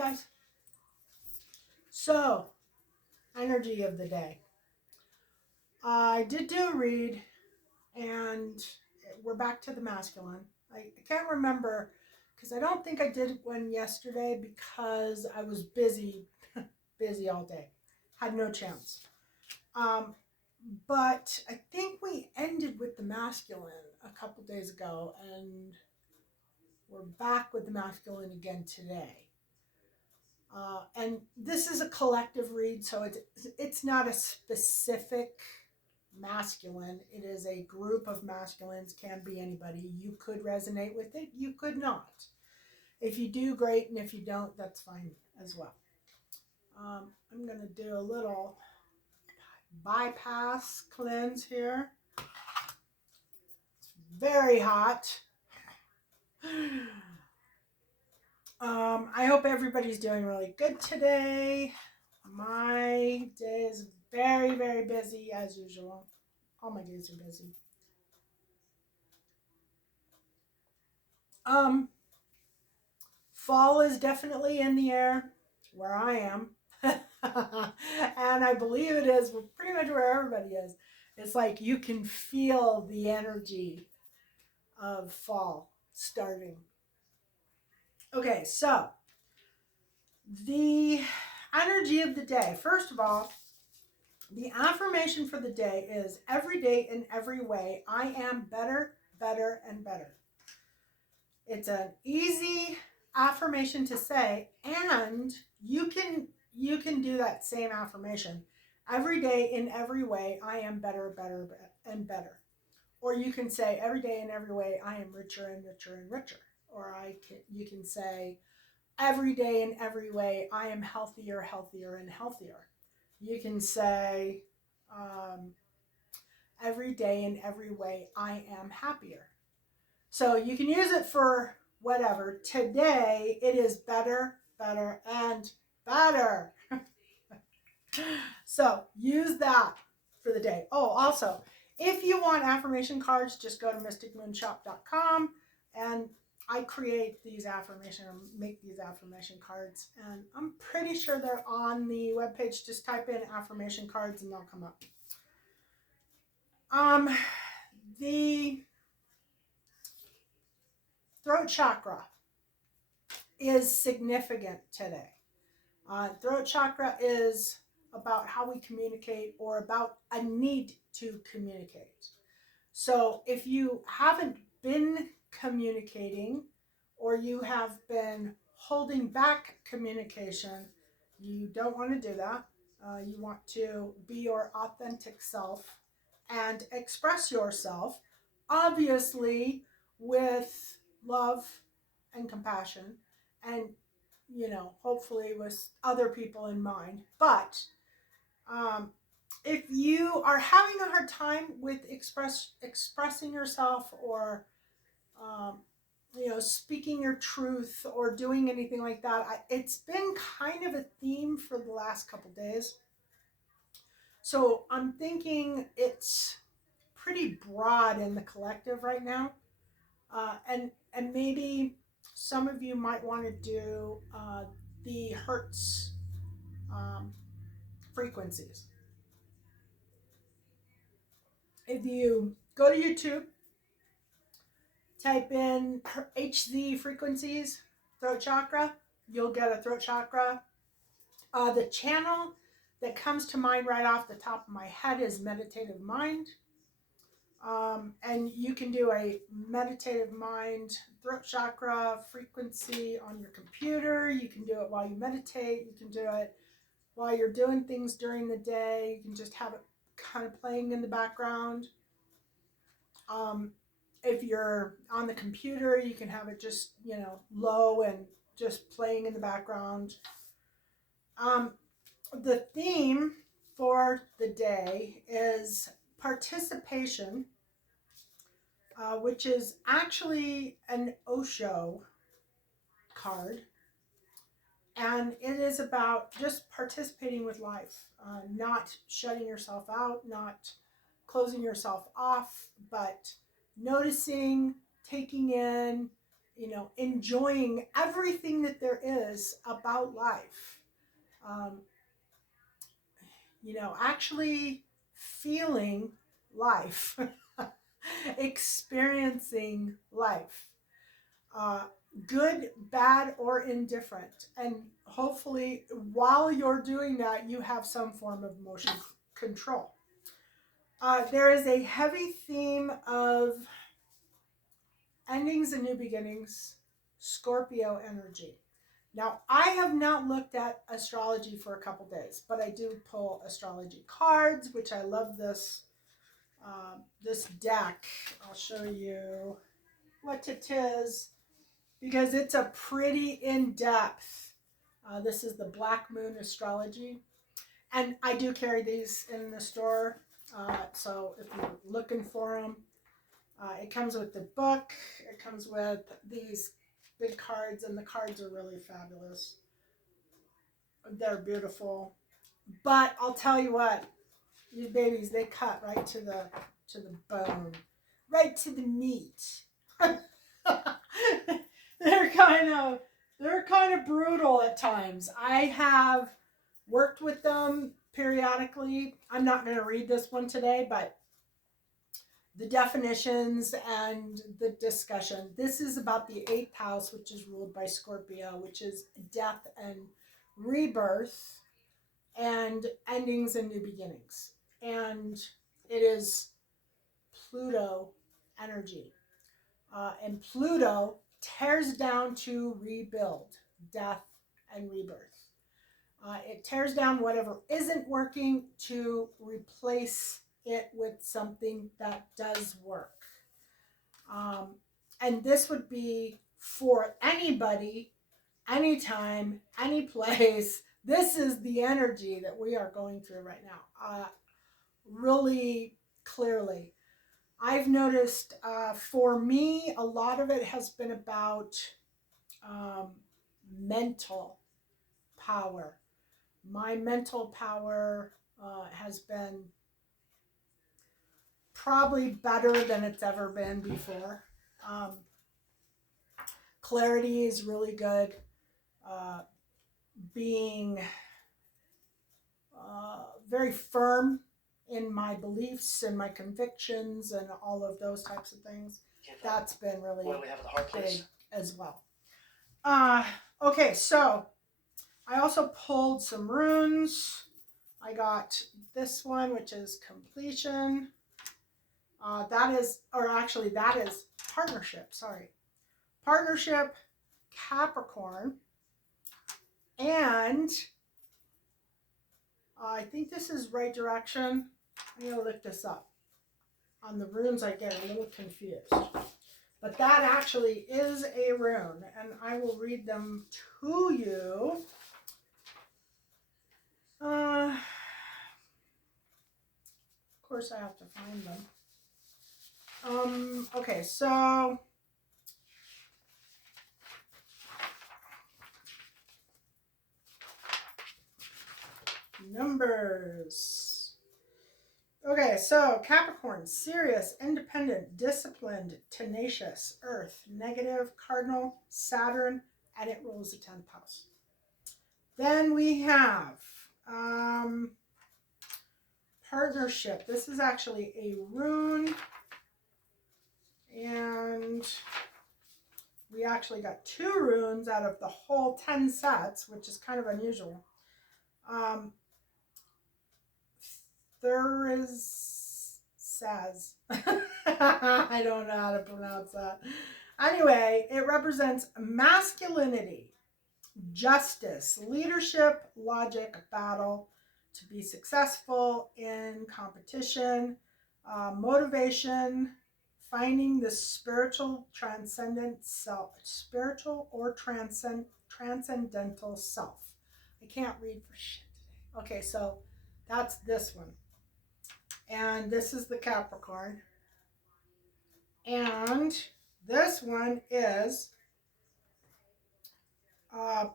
guys. So, energy of the day. I did do a read, and we're back to the masculine. I can't remember because I don't think I did one yesterday because I was busy, busy all day. Had no chance. But I think we ended with the masculine a couple days ago, and we're back with the masculine again today. And this is a collective read, so it's not a specific masculine. It is a group of masculines, can be anybody. You could resonate with it, you could not. If you do, great, and if you don't, that's fine as well. I'm going to do a little bypass cleanse here. It's very hot. I hope everybody's doing really good today. My day is very, very busy as usual. All my days are busy. Fall is definitely in the air where I am. And I believe it is pretty much where everybody is. It's like you can feel the energy of fall starting. Okay, so the energy of the day. First of all, the affirmation for the day is every day in every way, I am better, better, and better. It's an easy affirmation to say, and you can do that same affirmation every day in every way, I am better, better, and better. Or you can say every day in every way, I am richer and richer and richer. Or you can say every day in every way, I am healthier, healthier, and healthier. You can say every day in every way, I am happier. So you can use it for whatever. Today, it is better, better, and better. So use that for the day. Oh, also, if you want affirmation cards, just go to mysticmoonshop.com and I create these make these affirmation cards, and I'm pretty sure they're on the webpage. Just type in affirmation cards and they'll come up. The throat chakra is significant today. Throat chakra is about how we communicate or about a need to communicate. So if you haven't been communicating or you have been holding back communication, you don't want to do that. You want to be your authentic self and express yourself, obviously with love and compassion, and hopefully with other people in mind. But if you are having a hard time with expressing yourself or speaking your truth or doing anything like that, it's been kind of a theme for the last couple days. So I'm thinking it's pretty broad in the collective right now, and maybe some of you might want to do the Hertz frequencies. If you go to YouTube, type in HZ frequencies, throat chakra, you'll get a throat chakra. The channel that comes to mind right off the top of my head is Meditative Mind. And you can do a Meditative Mind throat chakra frequency on your computer. You can do it while you meditate. You can do it while you're doing things during the day. You can just have it kind of playing in the background. If you're on the computer, you can have it just, low and just playing in the background. The theme for the day is participation, which is actually an Osho card. And it is about just participating with life, not shutting yourself out, not closing yourself off, but noticing, taking in, enjoying everything that there is about life. Um, actually feeling life, experiencing life, uh, good, bad, or indifferent. And hopefully, while you're doing that, you have some form of motion control. There is a heavy theme of endings and new beginnings, Scorpio energy. Now, I have not looked at astrology for a couple days, but I do pull astrology cards, which I love this deck. I'll show you what it is because it's a pretty in-depth. This is the Black Moon Astrology, and I do carry these in the store. So if you're looking for them, it comes with the book. It comes with these big cards, and the cards are really fabulous. They're beautiful. But I'll tell you what, these babies, they cut right to the bone, right to the meat. they're kind of brutal at times. I have worked with them periodically. I'm not going to read this one today, but the definitions and the discussion. This is about the 8th house, which is ruled by Scorpio, which is death and rebirth and endings and new beginnings. And it is Pluto energy. And Pluto tears down to rebuild, death and rebirth. It tears down whatever isn't working to replace it with something that does work. And this would be for anybody, anytime, any place. This is the energy that we are going through right now, really clearly. I've noticed for me, a lot of it has been about mental power. My mental power has been probably better than it's ever been before. Clarity is really good. Being very firm in my beliefs and my convictions and all of those types of things. That's been really big as well. Okay, so I also pulled some runes. I got this one, which is completion. That is partnership. Sorry. Partnership, Capricorn. And I think this is right direction. I'm going to look this up. On the runes, I get a little confused. But that actually is a rune, and I will read them to you. Of course, I have to find them. Okay, so numbers. Okay, so Capricorn, serious, independent, disciplined, tenacious, Earth, negative, cardinal, Saturn, and it rules the 10th house. Then we have partnership. This is actually a rune, and we actually got 2 runes out of the whole 10 sets, which is kind of unusual. There is Saz. I don't know how to pronounce that. Anyway, it represents masculinity, justice, leadership, logic, battle, to be successful in competition, motivation, finding the spiritual transcendent self, spiritual or transcendental self. I can't read for shit today. Okay, so that's this one. And this is the Capricorn. And this one is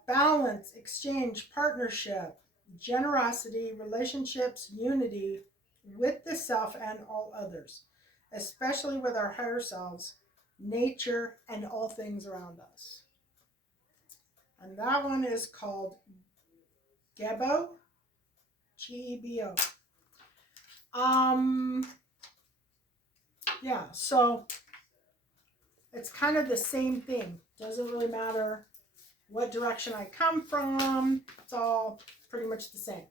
balance, exchange, partnership, generosity, relationships, unity with the self and all others, especially with our higher selves, nature, and all things around us. And that one is called Gebo, Gebo. Yeah, so it's kind of the same thing. Doesn't really matter what direction I come from. It's all pretty much the same.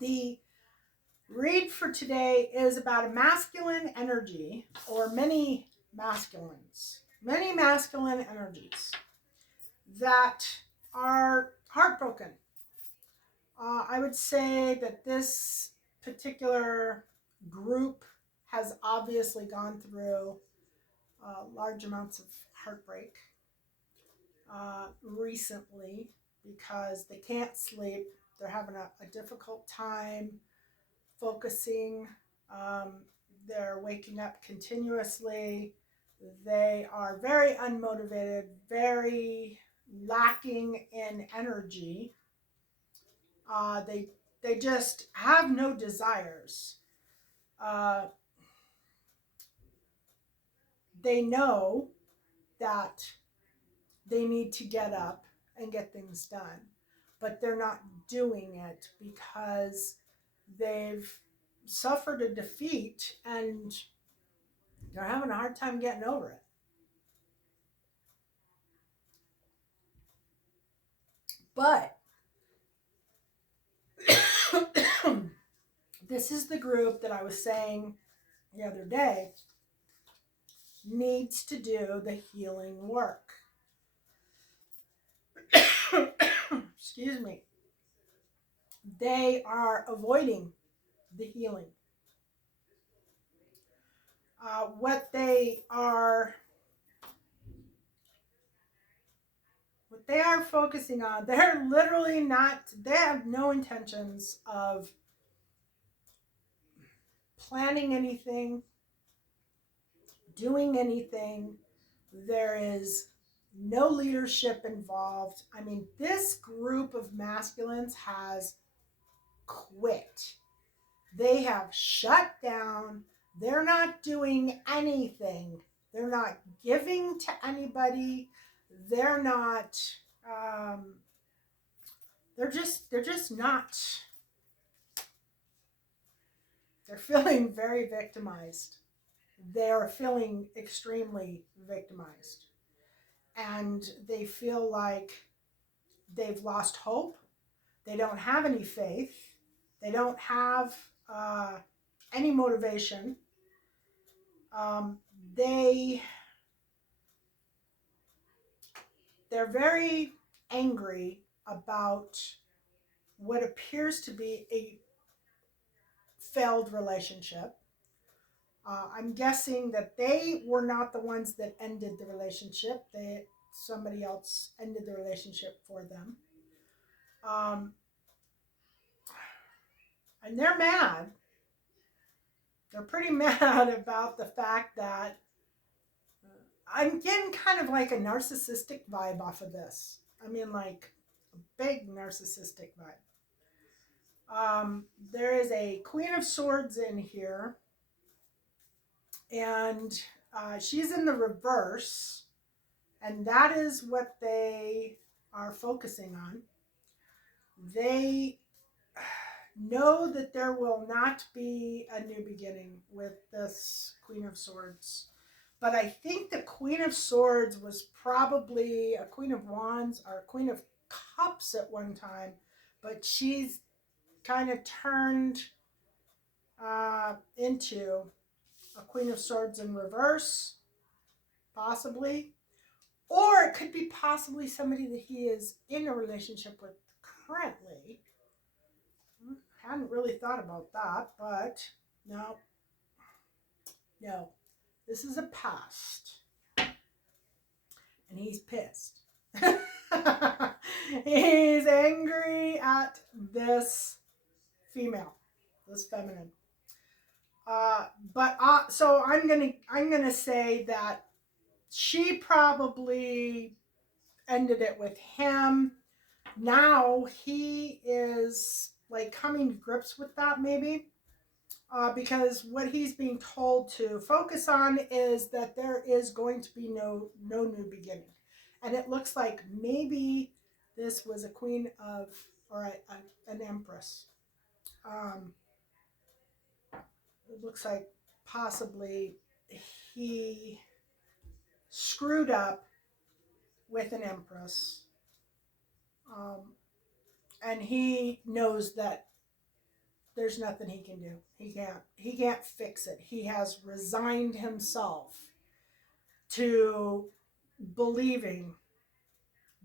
The read for today is about a masculine energy, or many masculine energies that are heartbroken. I would say that this particular group has obviously gone through large amounts of heartbreak recently, because they can't sleep. They're having a difficult time focusing. They're waking up continuously. They are very unmotivated, very lacking in energy. They just have no desires. Uh, they know that they need to get up and get things done, but they're not doing it because they've suffered a defeat and they're having a hard time getting over it. But this is the group that I was saying the other day needs to do the healing work. Excuse me. They are avoiding the healing. What they are focusing on, they're literally not, they have no intentions of planning anything, doing anything. There is no leadership involved. I mean, this group of masculines has quit. They have shut down. They're not doing anything. They're not giving to anybody. They're not. They're just not. They're feeling very victimized. They're feeling extremely victimized, and they feel like they've lost hope. They don't have any faith. They don't have any motivation. Um, they they're very angry about what appears to be a failed relationship. I'm guessing that they were not the ones that ended the relationship. Somebody else ended the relationship for them. Um, and they're mad. They're pretty mad about the fact that I'm getting kind of like a narcissistic vibe off of this. I mean, like a big narcissistic vibe. There is a Queen of Swords in here, and she's in the reverse, and that is what they are focusing on. They know that there will not be a new beginning with this Queen of Swords. But I think the Queen of Swords was probably a Queen of Wands or a Queen of Cups at one time, but she's kind of turned into a Queen of Swords in reverse, possibly. Or it could be possibly somebody that he is in a relationship with currently. Hadn't really thought about that, but no. This is a past. And he's pissed. He's angry at this female, this feminine. So I'm gonna say that she probably ended it with him. Now he is like coming to grips with that, maybe. because what he's being told to focus on is that there is going to be no new beginning, and it looks like maybe this was a queen of or an empress. Um, it looks like possibly he screwed up with an empress, um, and he knows that there's nothing he can do. He can't fix it. He has resigned himself to believing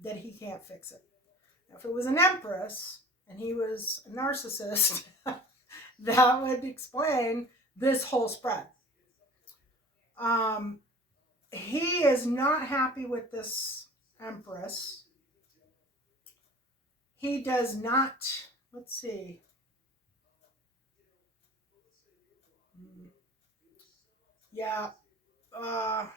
that he can't fix it. Now, if it was an empress and he was a narcissist, that would explain this whole spread. Um, he is not happy with this empress. He does not, let's see. Yeah. Uh,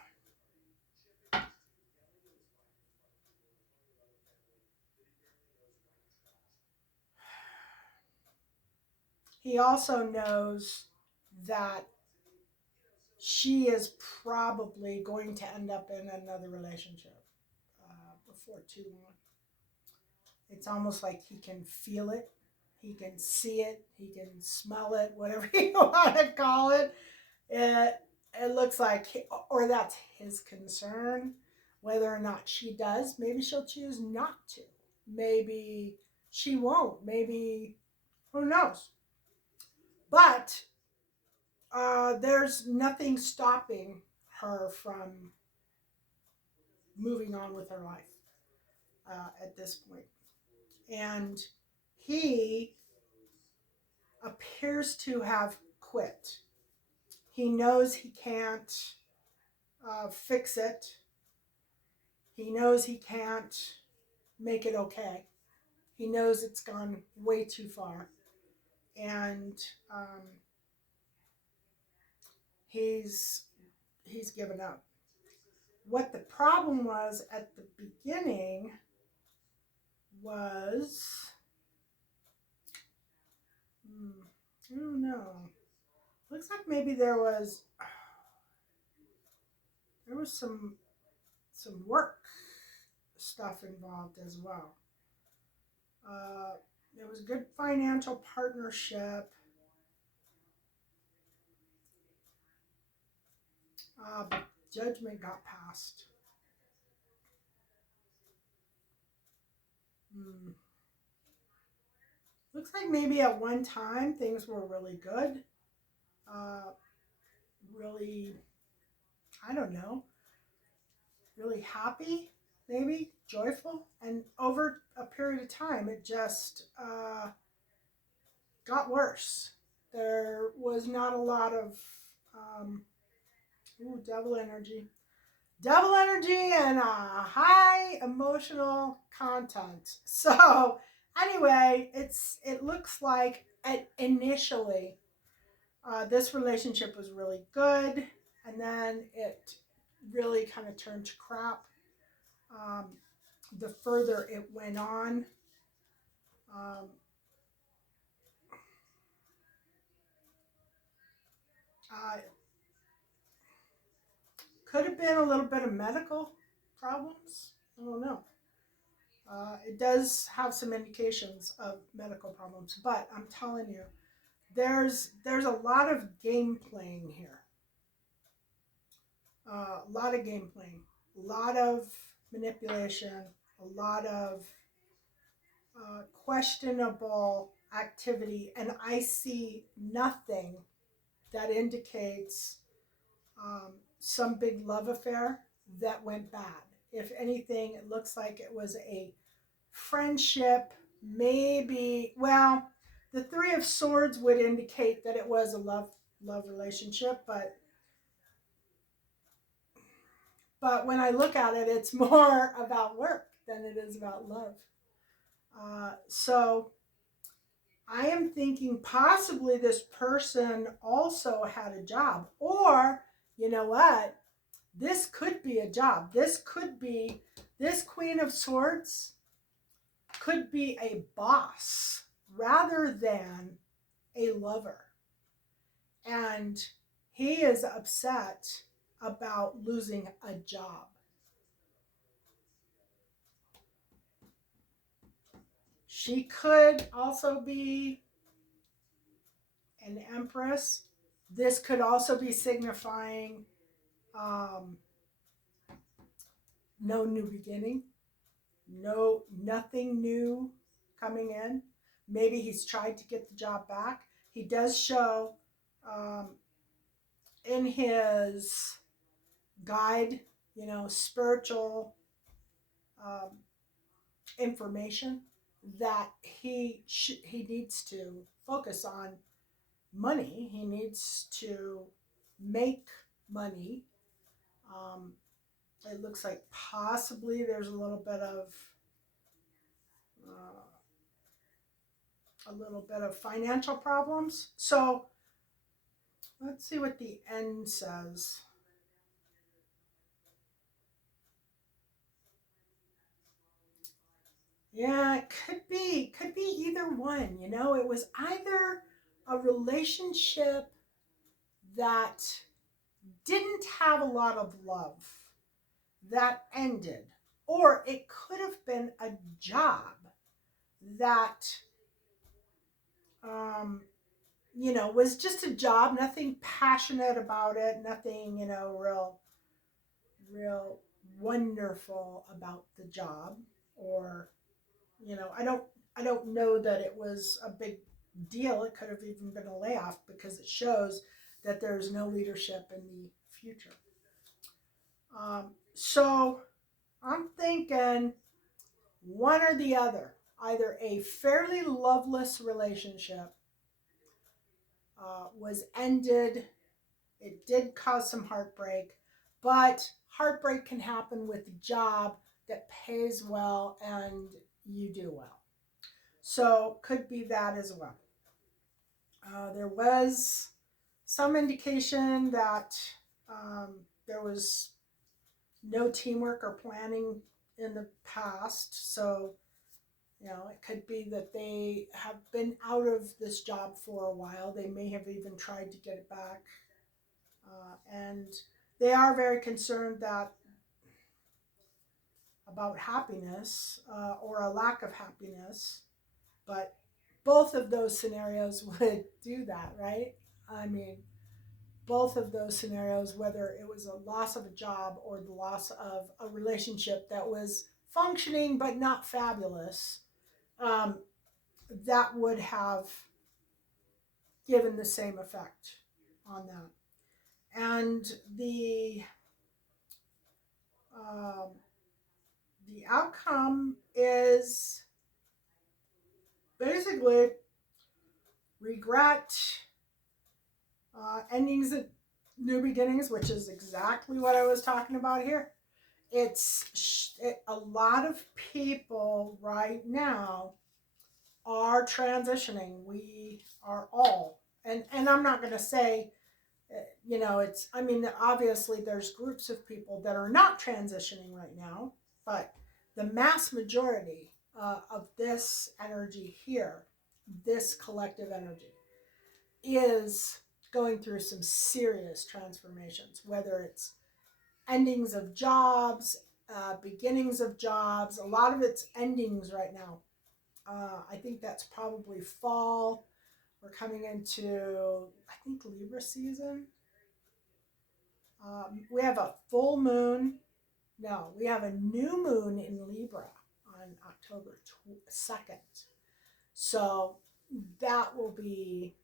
he also knows that she is probably going to end up in another relationship before too long. It's almost like he can feel it, he can see it, he can smell it, whatever you want to call it. It it looks like, or that's his concern. Whether or not she does, maybe she'll choose not to. Maybe she won't. Maybe who knows? But there's nothing stopping her from moving on with her life at this point. And he appears to have quit. He knows he can't fix it. He knows he can't make it okay. He knows it's gone way too far. And he's given up. What the problem was at the beginning was, I don't know. Looks like maybe there was some work stuff involved as well. There was good financial partnership, but judgment got passed. Hmm. Looks like maybe at one time things were really good, uh, really, I don't know, really happy, maybe joyful, and over a period of time it just got worse. There was not a lot of um, devil energy. Devil energy and high emotional content. So anyway, it looks like initially this relationship was really good, and then it really kind of turned to crap. Um, the further it went on, um, uh, could have been a little bit of medical problems. I don't know. It does have some indications of medical problems, but I'm telling you, there's a lot of game playing here. A lot of game playing, a lot of manipulation, a lot of questionable activity, and I see nothing that indicates some big love affair that went bad. If anything, it looks like it was a friendship, maybe. Well, the Three of Swords would indicate that it was a love relationship, but when I look at it, it's more about work than it is about love. So I am thinking possibly this person also had a job, or you know what? This could be a job. This could be, this Queen of Swords could be a boss rather than a lover. And he is upset about losing a job. She could also be an empress. This could also be signifying um, no new beginning, nothing new coming in. Maybe he's tried to get the job back. He does show um, in his guide, spiritual um, information that he needs to focus on money. He needs to make money. Um, it looks like possibly there's uh, a little bit of financial problems. So let's see what the end says. Yeah, it could be either one. It was either a relationship that didn't have a lot of love that ended, or it could have been a job that um, was just a job, nothing passionate about it, nothing, real wonderful about the job, or, I don't know that it was a big deal. It could have even been a layoff because it shows that there's no leadership in the future. So I'm thinking one or the other, either a fairly loveless relationship was ended. It did cause some heartbreak, but heartbreak can happen with a job that pays well and you do well. So could be that as well. There was some indication that there was no teamwork or planning in the past. So, it could be that they have been out of this job for a while. They may have even tried to get it back. And they are very concerned that about happiness or a lack of happiness. But both of those scenarios would do that, right? I mean, both of those scenarios, whether it was a loss of a job or the loss of a relationship that was functioning but not fabulous, um, that would have given the same effect on that. And um, the outcome is basically regret, endings and new beginnings, which is exactly what I was talking about here. A lot of people right now are transitioning. We are all, and I'm not going to say, it's. I mean, obviously there's groups of people that are not transitioning right now, but the mass majority of this energy here, this collective energy, is going through some serious transformations, whether it's endings of jobs, beginnings of jobs. A lot of it's endings right now. I think that's probably fall. We're coming into, I think, Libra season. We have a full moon. No, we have a new moon in Libra on October 2nd. So that will be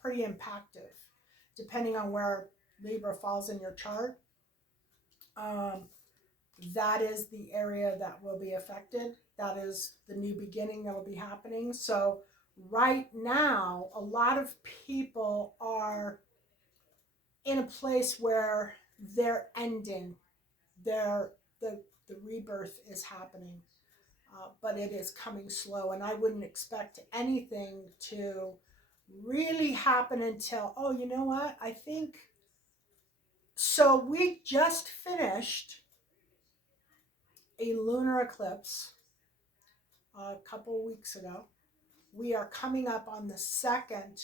pretty impactful, depending on where Libra falls in your chart. Um, that is the area that will be affected. That is the new beginning that will be happening. So right now, a lot of people are in a place where they're ending, their the rebirth is happening, but it is coming slow, and I wouldn't expect anything to really happen until, oh, you know what? I think so. We just finished a lunar eclipse a couple weeks ago. We are coming up on the second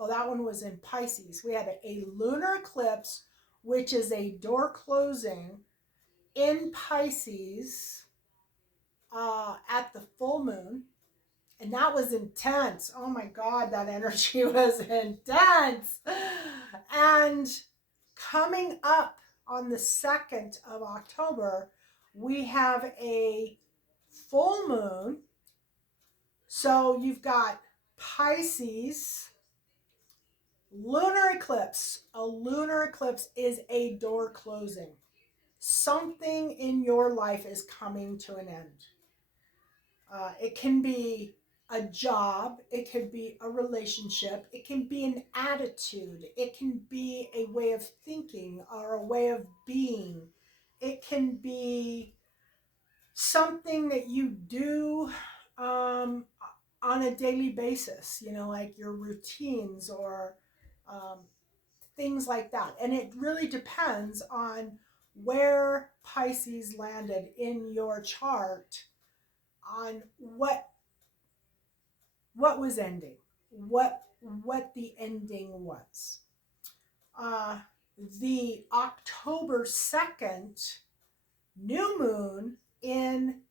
Oh, that one was in Pisces. We had a lunar eclipse, which is a door closing in Pisces at the full moon. And that was intense. Oh my God, that energy was intense. And coming up on the 2nd of October, we have a full moon. So you've got Pisces, lunar eclipse. A lunar eclipse is a door closing. Something in your life is coming to an end. It can be a job, it could be a relationship, it can be an attitude, it can be a way of thinking or a way of being. It can be something that you do on a daily basis, like your routines or um, things like that. And it really depends on where Pisces landed in your chart on what was ending, what the ending was. Uh, the October 2nd new moon in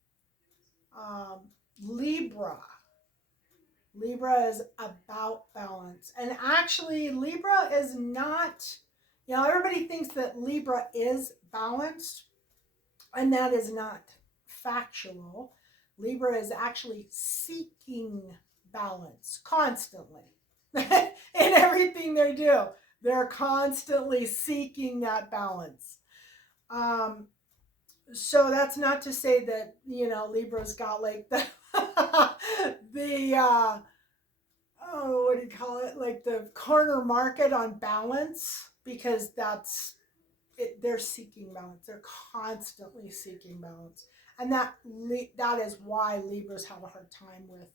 um, Libra. Libra is about balance. And actually, Libra is not, everybody thinks that Libra is balanced, and that is not factual. Libra is actually seeking balance constantly in everything they do. They're constantly seeking that balance. So that's not to say that Libra's got like the the what do you call it, like the corner market on balance, because that's it. They're seeking balance. They're constantly seeking balance, and that is why Libras have a hard time with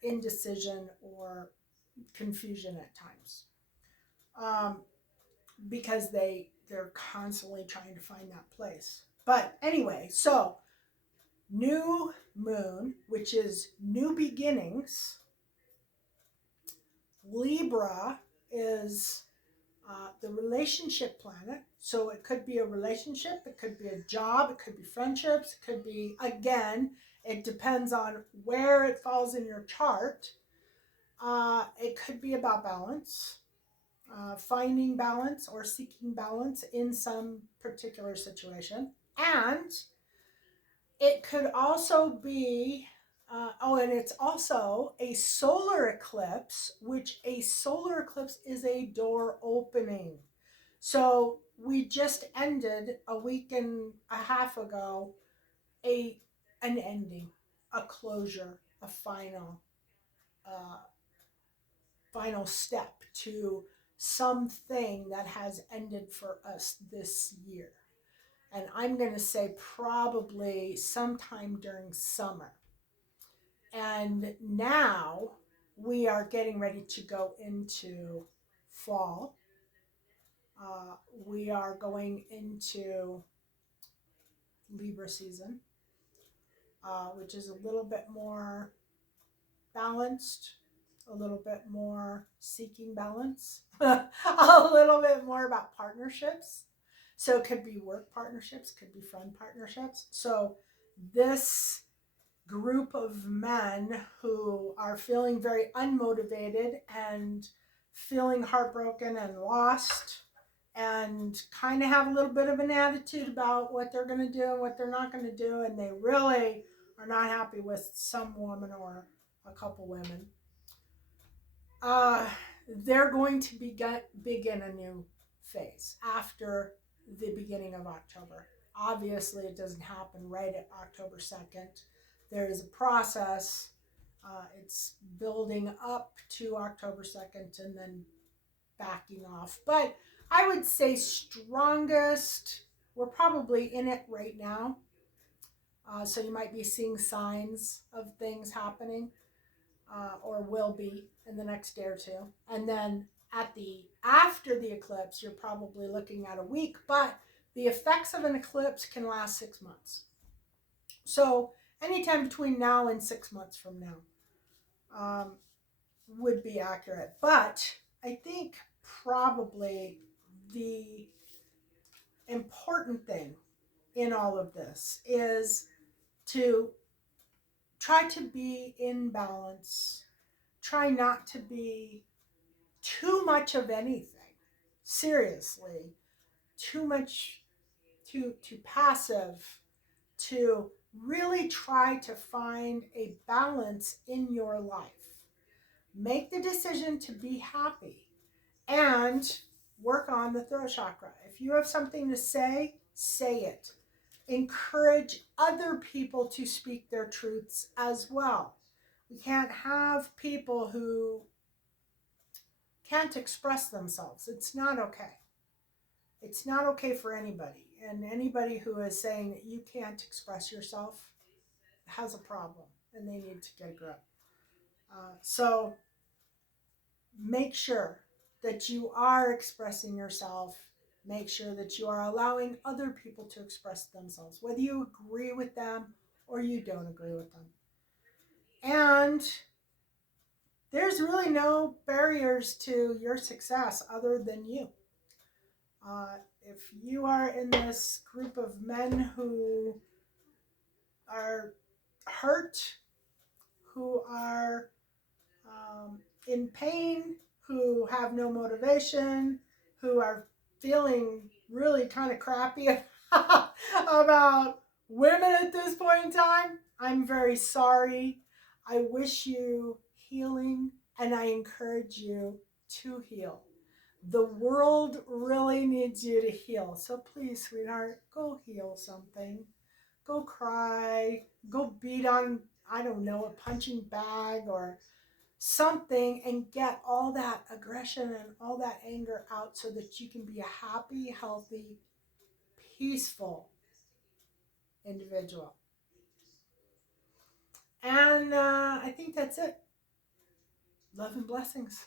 indecision or confusion at times, because they're constantly trying to find that place. But anyway, so new moon, which is new beginnings. Libra is the relationship planet. So it could be a relationship, it could be a job, it could be friendships, it could be, again, it depends on where it falls in your chart. It could be about balance, finding balance or seeking balance in some particular situation. And it could also be, and it's also a solar eclipse, which a solar eclipse is a door opening. So we just ended a week and a half ago an ending, a closure, a final step to something that has ended for us this year. And I'm going to say probably sometime during summer. And now we are getting ready to go into fall. We are going into Libra season, which is a little bit more balanced, a little bit more seeking balance, a little bit more about partnerships. So it could be work partnerships, could be friend partnerships. So this group of men who are feeling very unmotivated and feeling heartbroken and lost and kind of have a little bit of an attitude about what they're going to do and what they're not going to do, and they really are not happy with some woman or a couple women, they're going to begin a new phase after the beginning of October. Obviously, it doesn't happen right at October 2nd. There is a process. It's building up to October 2nd and then backing off. But I would say strongest, we're probably in it right now. So you might be seeing signs of things happening, or will be in the next day or two. And then after the eclipse, you're probably looking at a week, but the effects of an eclipse can last 6 months. So anytime between now and 6 months from now would be accurate. But I think probably the important thing in all of this is to try to be in balance, try not to be too much of anything. Seriously, too much, too passive, to really try to find a balance in your life. Make the decision to be happy and work on the throat chakra. If you have something to say, say it. Encourage other people to speak their truths as well. We can't have people who can't express themselves. It's not okay. It's not okay for anybody. And anybody who is saying that you can't express yourself has a problem and they need to get a grip. So make sure that you are expressing yourself. Make sure that you are allowing other people to express themselves, whether you agree with them or you don't agree with them. And there's really no barriers to your success other than you. If you are in this group of men who are hurt, who are in pain, who have no motivation, who are feeling really kind of crappy about women at this point in time, I'm very sorry. I wish you healing and I encourage you to heal. The world really needs you to heal. So please, sweetheart, go heal something. Go cry. Go beat on, I don't know, a punching bag or something and get all that aggression and all that anger out so that you can be a happy, healthy, peaceful individual. And I think that's it. Love and blessings.